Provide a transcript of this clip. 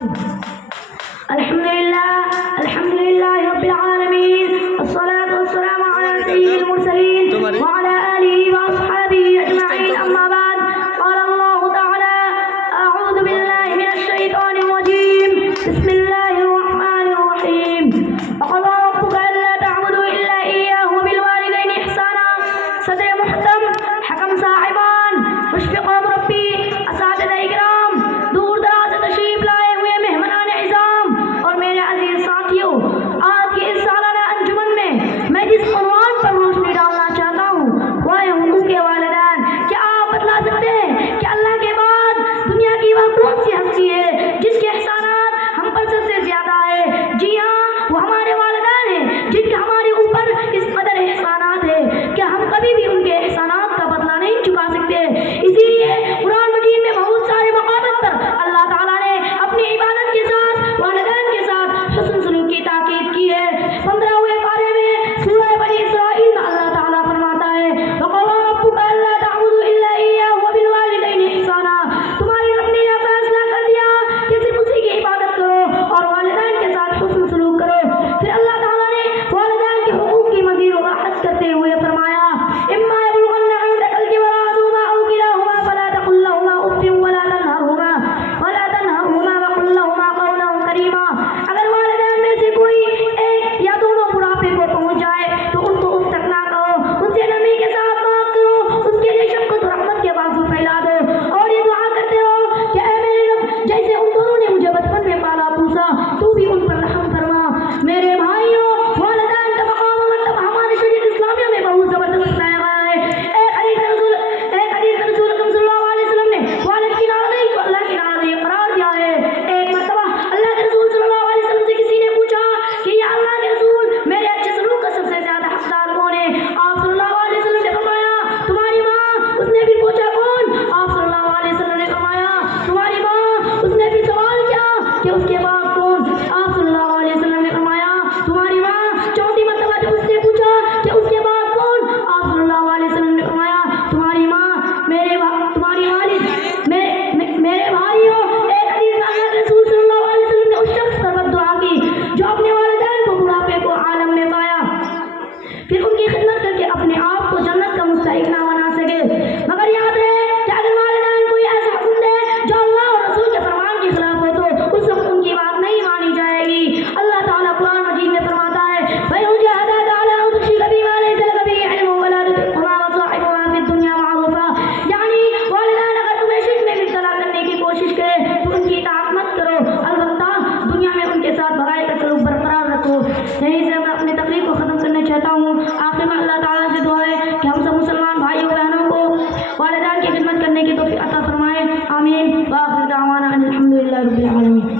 الحمد لله رب العالمين، والصلاة والسلام على سيد المرسلين وعلى آله وأصحابه أجمعين، أما بعد. قال الله تعالى: أعوذ بالله من الشيطان الرجيم، بسم الله الرحمن الرحيم. وقضى ربك ألا تعبدوا إلا إياه وبالوالدين إحسانا. صدر محترم، حکم صاحبان، مشفق مربی، اساتذہ اکرام، دور دراز سے تشریف لائے ہوئے مہمانان عظام اور میرے عزیز ساتھیوں، آج کی اس سالانہ انجمن میں میں جس عنوان پر روشنی ڈالنا چاہتا ہوں وہ ہے حقوق والدین. کیا آپ بتلا سکتے ہیں کہ اللہ کے بعد دنیا کی وہ کون سی ہستی ہے جس کے احسانات ہم پر سب سے زیادہ ہے؟ جی ہاں، وہ ہمارے والدین ہیں جن کے ہمارے اوپر اس قدر احسانات ہے کہ ہم کبھی بھی ان کے احسانات کا بدلہ نہیں چکا سکتے. اسی لیے قرآن مجید میں بہت سارے مقامات پر اللہ تعالیٰ نے اپنی عبادت کے ساتھ والدین کے ساتھ حسن سلوک کی تاکید کی ہے. 15ویں پارے میں سورہ بنی اسرائیل میں اللہ تعالیٰ فرماتا ہے: وَقَضَىٰ رَبُّكَ أَلَّا تَعْبُدُوا إِلَّا إِيَّاهُ وَبِالْوَالِدَيْنِ إِحْسَانًا. تمہاری رب نے یہ فیصلہ کر دیا کہ صرف اسی کی عبادت کرو اور والدین کے ساتھ حسن سلوک کرو. پھر اللہ تعالیٰ نے والدین کے حقوق کی مزید وضاحت کرتے ہوئے فرمایا: إِمَّا يَبْلُغَنَّ عِندَكَ الْكِبَرَ أَحَدُهُمَا أَوْ كِلَاهُمَا فَلَا تَقُل لَّهُمَا أُفٍّ وَلَا تَنْهَرْهُمَا وَقُل لَّهُمَا قَوْلًا كَرِيمًا. اگر والدین میں سے کوئی ایک یا دونوں بڑھاپے کو پہنچ جائے تو ان کو اف تک نہ کہو، ان سے نرمی کے ساتھ بات کرو، اس کے لیے شفقت و رحمت کے بازو پھیلا دو اور یہ دعا کرتے رہو کہ اے میرے رب، جیسے ان دونوں نے مجھے بچپن میں پالا پوسا تو بھی ان پر رحم فرما. میرے بھائیوں، والدین کا مقام و مرتبہ ہمارے شریعت اسلامیہ میں بہت زبردست بتایا گیا ہے. ایک حدیث میں رسول اکرم صلی اللہ علیہ وسلم نے والد کی ناراضگی کو اللہ کی ناراضگی قرار دیا ہے. ایک مرتبہ اللہ کے رسول صلی اللہ علیہ وسلم سے کسی نے پوچھا کہ یا اللہ کے رسول، میرے اچھے سلوک کا سب سے زیادہ حقدار کون ہے؟ آپ صلی اللہ علیہ وسلم نے فرمایا: تمہاری ماں. اس نے پھر پوچھا: کون؟ آپ صلی اللہ علیہ وسلم نے فرمایا: تمہاری ماں. اس نے پھر سوال کیا کہ اس کے بعد کون؟ آپ صلی اللہ علیہ وسلم نے فرمایا: تمہاری ماں. چوتھی مرتبہ جب اس نے پوچھا کہ اس کے بعد کون؟ آپ صلی اللہ علیہ وسلم نے فرمایا: تمہاری ماں. تمہاری والد. میرے بھائیوں، ایک حدیث میں اللہ کے رسول صلی اللہ علیہ وسلم نے اس شخص پر دعا کی جو اپنے والدین کو بڑھاپے کو عالم میں پایا، پھر ان کی خدمت کر کے اپنے آپ کو جنت کا مستحق نہ بنا سکے. مگر یاد رہے کہ اگر والدین کوئی ایسا حکم دے جو اللہ اور رسول کے فرمان کے خلاف ہو تو اس وقت ان کی بات نہیں مانی جائے گی. اللہ تعالیٰ قرآن مجید میں فرماتا ہے: وَإِنْ جَاهَدَاكَ عَلَىٰ أَن تُشْرِكَ بِي مَا لَيْسَ لَكَ بِهِ عِلْمٌ فَلَا تُطِعْهُمَا وَصَاحِبْهُمَا فِي الدُّنْيَا مَعْرُوفًا. یعنی والدین اگر تمہیں شرک میں مبتلا کرنے کی کوشش کرے تو ان کی اطاعت مت کرو، البتہ دنیا میں ان کے ساتھ بھلائی کا سلوک برقرار رکھو. یہیں سے میں اپنی تقریر کو ختم کرنا چاہتا ہوں. آخر میں اللہ تعالیٰ سے دعا ہے کہ ہم سب مسلمان بھائیوں بہنوں کو والدین کی خدمت کرنے کی توفیق عطا فرمائے. آمین. وآخر دعوانا ان الحمد للہ رب العالمین.